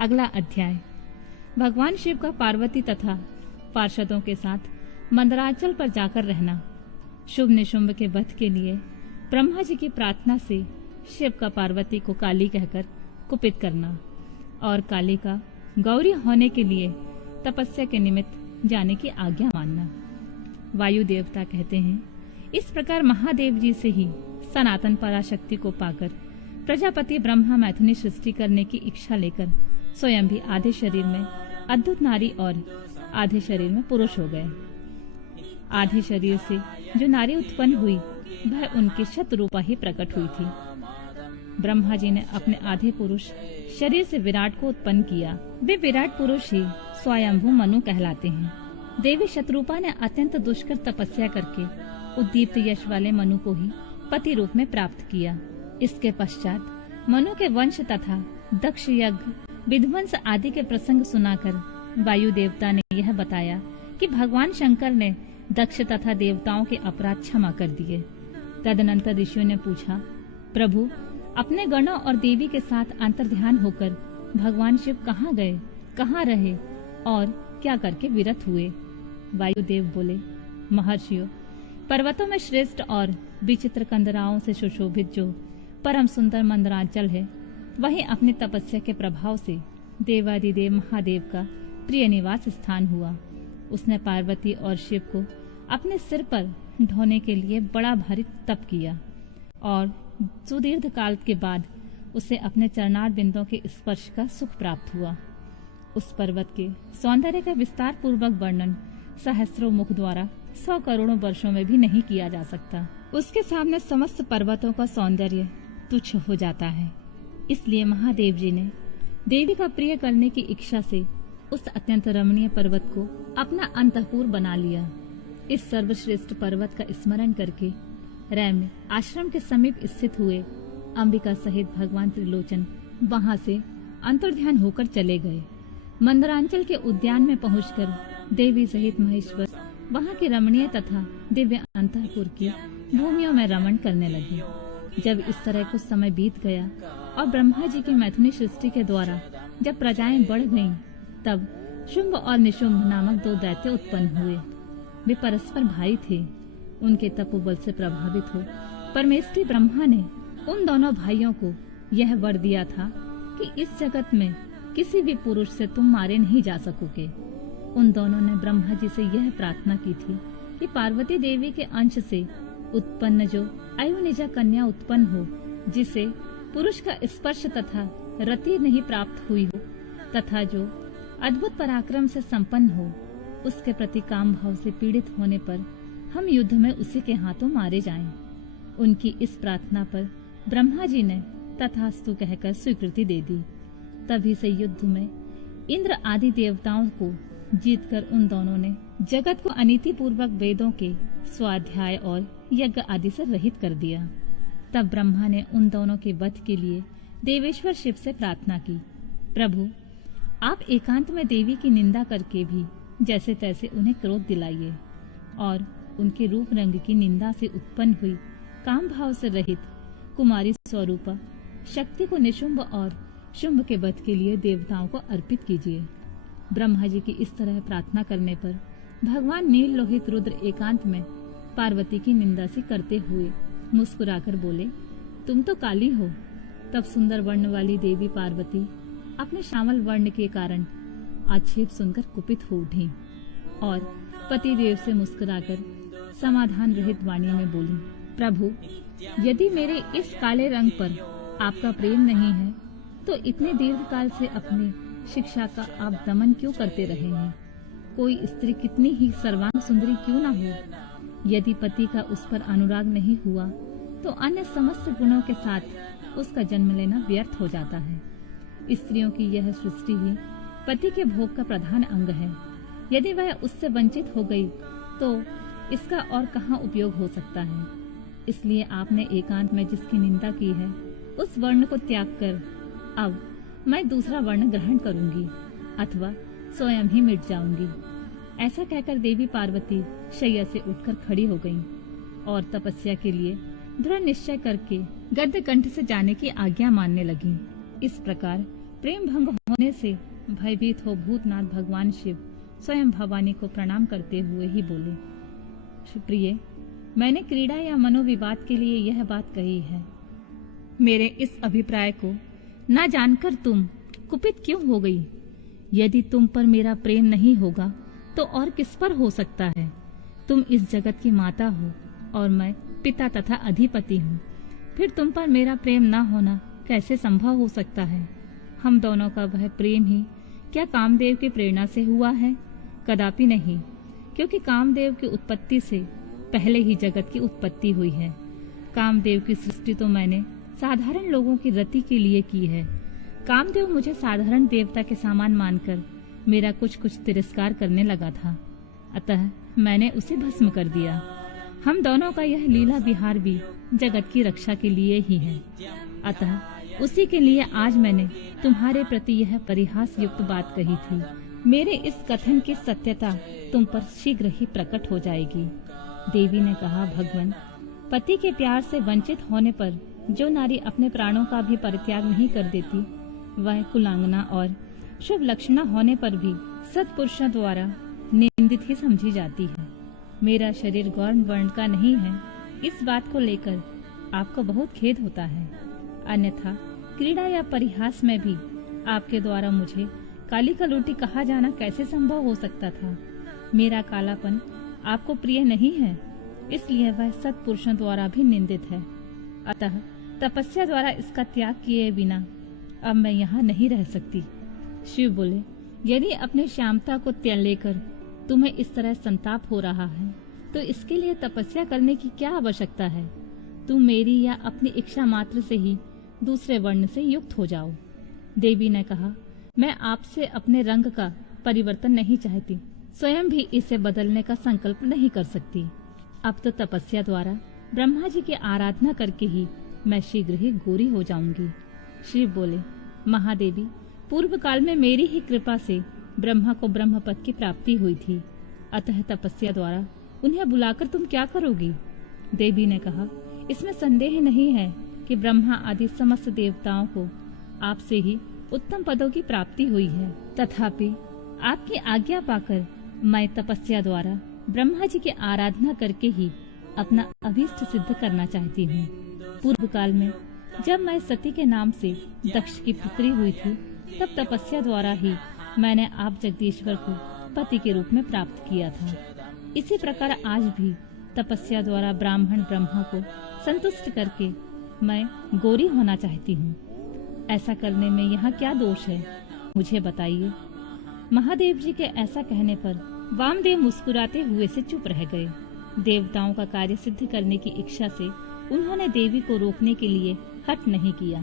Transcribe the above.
अगला अध्याय। भगवान शिव का पार्वती तथा पार्षदों के साथ मंदराचल पर जाकर रहना। शुभ निशुंभ के वध के लिए ब्रह्मा जी की प्रार्थना से शिव का पार्वती को काली कहकर कुपित करना और काली का गौरी होने के लिए तपस्या के निमित्त जाने की आज्ञा मानना। वायु देवता कहते हैं, इस प्रकार महादेव जी से ही सनातन पराशक्ति को पाकर प्रजापति ब्रह्मा मैथुनी सृष्टि करने की इच्छा लेकर स्वयं भी आधे शरीर में अद्भुत नारी और आधे शरीर में पुरुष हो गए। आधे शरीर से जो नारी उत्पन्न हुई वह उनकी शतरूपा ही प्रकट हुई थी। ब्रह्मा जी ने अपने आधे पुरुष शरीर से विराट को उत्पन्न किया। वे विराट पुरुष ही स्वयंभू मनु कहलाते हैं। देवी शतरूपा ने अत्यंत दुष्कर तपस्या करके उद्दीप्त यश वाले मनु को ही पति रूप में प्राप्त किया। इसके पश्चात मनु के वंश तथा दक्ष यज्ञ, विध्वंस आदि के प्रसंग सुनाकर वायु देवता ने यह बताया कि भगवान शंकर ने दक्ष तथा देवताओं के अपराध क्षमा कर दिए। तदनंतर ऋषियों ने पूछा, प्रभु अपने गणों और देवी के साथ अंतर्ध्यान होकर भगवान शिव कहाँ गए, कहाँ रहे और क्या करके विरत हुए। वायुदेव बोले, महर्षियों, पर्वतों में श्रेष्ठ और विचित्र कंदराओं से सुशोभित जो परम सुंदर मंदराचल है, वहीं अपनी तपस्या के प्रभाव से देवादिदेव महादेव का प्रिय निवास स्थान हुआ। उसने पार्वती और शिव को अपने सिर पर ढोने के लिए बड़ा भारी तप किया और सुदीर्घ काल के बाद उसे अपने चरणार बिंदों के स्पर्श का सुख प्राप्त हुआ। उस पर्वत के सौंदर्य का विस्तार पूर्वक वर्णन सहस्रों मुख द्वारा 100 करोड़ों वर्षों में भी नहीं किया जा सकता। उसके सामने समस्त पर्वतों का सौंदर्य तुच्छ हो जाता है। इसलिए महादेव जी ने देवी का प्रिय करने की इच्छा से उस अत्यंत रमणीय पर्वत को अपना अंतःपुर बना लिया। इस सर्वश्रेष्ठ पर्वत का स्मरण करके रैम आश्रम के समीप स्थित हुए अंबिका सहित भगवान त्रिलोचन वहां से अंतर्ध्यान होकर चले गए। मंदरांचल के उद्यान में पहुंचकर देवी सहित महेश्वर वहां के रमणीय तथा दिव्य अंतःपुर की भूमियों में रमण करने लगे। जब इस तरह कुछ समय बीत गया और ब्रह्मा जी की मैथुनी सृष्टि के द्वारा जब प्रजाएं बढ़ गईं, तब शुंभ और निशुंभ नामक 2 दैत्य उत्पन्न हुए। वे परस्पर भाई थे। उनके तपोबल से प्रभावित हो परमेष्ठी ब्रह्मा ने उन दोनों भाइयों को यह वर दिया था कि इस जगत में किसी भी पुरुष से तुम मारे नहीं जा सकोगे। उन दोनों ने ब्रह्मा जी से यह प्रार्थना की थी कि पार्वती देवी के अंश से उत्पन्न जो अयुनिजा कन्या उत्पन्न हो, जिसे पुरुष का स्पर्श तथा रति नहीं प्राप्त हुई हो तथा जो अद्भुत पराक्रम से संपन्न हो, उसके प्रति काम भाव से पीड़ित होने पर हम युद्ध में उसी के हाथों मारे जाएं। उनकी इस प्रार्थना पर ब्रह्मा जी ने तथास्तु कहकर स्वीकृति दे दी। तभी से युद्ध में इंद्र आदि देवताओं को जीतकर उन दोनों ने जगत को अनीति पूर्वक वेदों के स्वाध्याय और यज्ञ आदि से रहित कर दिया। तब ब्रह्मा ने उन दोनों के वध के लिए देवेश्वर शिव से प्रार्थना की, प्रभु आप एकांत में देवी की निंदा करके भी जैसे तैसे उन्हें क्रोध दिलाइए और उनके रूप रंग की निंदा से उत्पन्न हुई काम भाव से रहित कुमारी स्वरूपा शक्ति को निशुंभ और शुंभ के वध के लिए देवताओं को अर्पित कीजिए। ब्रह्मा जी की इस तरह प्रार्थना करने पर भगवान नील लोहित रुद्र एकांत में पार्वती की निंदा से करते हुए मुस्कुराकर बोले, तुम तो काली हो। तब सुंदर वर्ण वाली देवी पार्वती अपने श्यामल वर्ण के कारण आक्षेप सुनकर कुपित हो उठी और पति देव से मुस्कुराकर समाधान रहित वाणी में बोली, प्रभु यदि मेरे इस काले रंग पर आपका प्रेम नहीं है तो इतने दीर्घ काल से अपनी शिक्षा का आप दमन क्यों करते रहे हैं। कोई स्त्री कितनी ही सर्वांग सुंदरी क्यों ना हो, यदि पति का उस पर अनुराग नहीं हुआ तो अन्य समस्त गुणों के साथ उसका जन्म लेना व्यर्थ हो जाता है। स्त्रियों की यह सृष्टि ही पति के भोग का प्रधान अंग है। यदि वह उससे वंचित हो गई तो इसका और कहाँ उपयोग हो सकता है। इसलिए आपने एकांत में जिसकी निंदा की है उस वर्ण को त्याग कर अब मैं दूसरा वर्ण ग्रहण करूंगी अथवा स्वयं ही मिट जाऊंगी। ऐसा कहकर देवी पार्वती शैया से उठकर खड़ी हो गईं और तपस्या के लिए दृढ़ निश्चय करके गद्य कंठ से जाने की आज्ञा मानने लगी। इस प्रकार प्रेम भंग होने से भयभीत हो भूतनाथ भगवान शिव स्वयं भवानी को प्रणाम करते हुए ही बोले, प्रिय, मैंने क्रीड़ा या मनोविवाद के लिए यह बात कही है। मेरे इस अभिप्राय को ना जानकर तुम कुपित क्यों हो गई? यदि तुम पर मेरा प्रेम नहीं होगा तो और किस पर हो सकता है? तुम इस जगत की माता हो और मैं पिता तथा अधिपति हूँ। फिर तुम पर मेरा प्रेम ना होना कैसे संभव हो सकता है? हम दोनों का वह प्रेम ही क्या कामदेव की प्रेरणा से हुआ है? कदापि नहीं, क्योंकि कामदेव की उत्पत्ति से पहले ही जगत की उत्पत्ति हुई है। कामदेव की सृष्टि तो मैंने साधारण लोगों की रति के लिए की है। कामदेव मुझे साधारण देवता के समान मानकर मेरा कुछ तिरस्कार करने लगा था, अतः मैंने उसे भस्म कर दिया। हम दोनों का यह लीला विहार भी जगत की रक्षा के लिए ही है, अतः उसी के लिए आज मैंने तुम्हारे प्रति यह परिहास युक्त बात कही थी। मेरे इस कथन की सत्यता तुम पर शीघ्र ही प्रकट हो जाएगी। देवी ने कहा, भगवान, पति के प्यार से वंचित होने पर जो नारी अपने प्राणों का भी परित्याग नहीं कर देती, वह कुलांगना और शुभ लक्षणा होने पर भी सत्पुरुषों द्वारा निंदित ही समझी जाती है। मेरा शरीर गौर वर्ण का नहीं है, इस बात को लेकर आपको बहुत खेद होता है। अन्यथा क्रीड़ा या परिहास में भी आपके द्वारा मुझे काली कलूटी कहा जाना कैसे संभव हो सकता था? मेरा कालापन आपको प्रिय नहीं है, इसलिए वह सत्पुरुषों द्वारा भी निंदित है। अतः तपस्या द्वारा इसका त्याग किए बिना अब मैं यहाँ नहीं रह सकती। शिव बोले, यदि अपनी श्यामता को त्याग लेकर तुम्हें इस तरह संताप हो रहा है तो इसके लिए तपस्या करने की क्या आवश्यकता है? तुम मेरी या अपनी इच्छा मात्र से ही दूसरे वर्ण से युक्त हो जाओ। देवी ने कहा, मैं आपसे अपने रंग का परिवर्तन नहीं चाहती, स्वयं भी इसे बदलने का संकल्प नहीं कर सकती। अब तो तपस्या द्वारा ब्रह्मा जी की आराधना करके ही मैं शीघ्र ही गोरी हो जाऊंगी। शिव बोले, महादेवी, पूर्व काल में मेरी ही कृपा से ब्रह्मा को ब्रह्म पद की प्राप्ति हुई थी, अतः तपस्या द्वारा उन्हें बुलाकर तुम क्या करोगी? देवी ने कहा, इसमें संदेह नहीं है कि ब्रह्मा आदि समस्त देवताओं को आपसे ही उत्तम पदों की प्राप्ति हुई है। तथापि आपकी आज्ञा पाकर मैं तपस्या द्वारा ब्रह्मा जी की आराधना करके ही अपना अभीष्ट सिद्ध करना चाहती हूँ। पूर्व काल में जब मैं सती के नाम से दक्ष की पुत्री हुई थी, तब तपस्या द्वारा ही मैंने आप जगदीश्वर को पति के रूप में प्राप्त किया था। इसी प्रकार आज भी तपस्या द्वारा ब्राह्मण ब्रह्मा को संतुष्ट करके मैं गोरी होना चाहती हूँ। ऐसा करने में यहाँ क्या दोष है, मुझे बताइए। महादेव जी के ऐसा कहने पर वामदेव मुस्कुराते हुए से चुप रह गए। देवताओं का कार्य सिद्ध करने की इच्छा से उन्होंने देवी को रोकने के लिए हठ नहीं किया।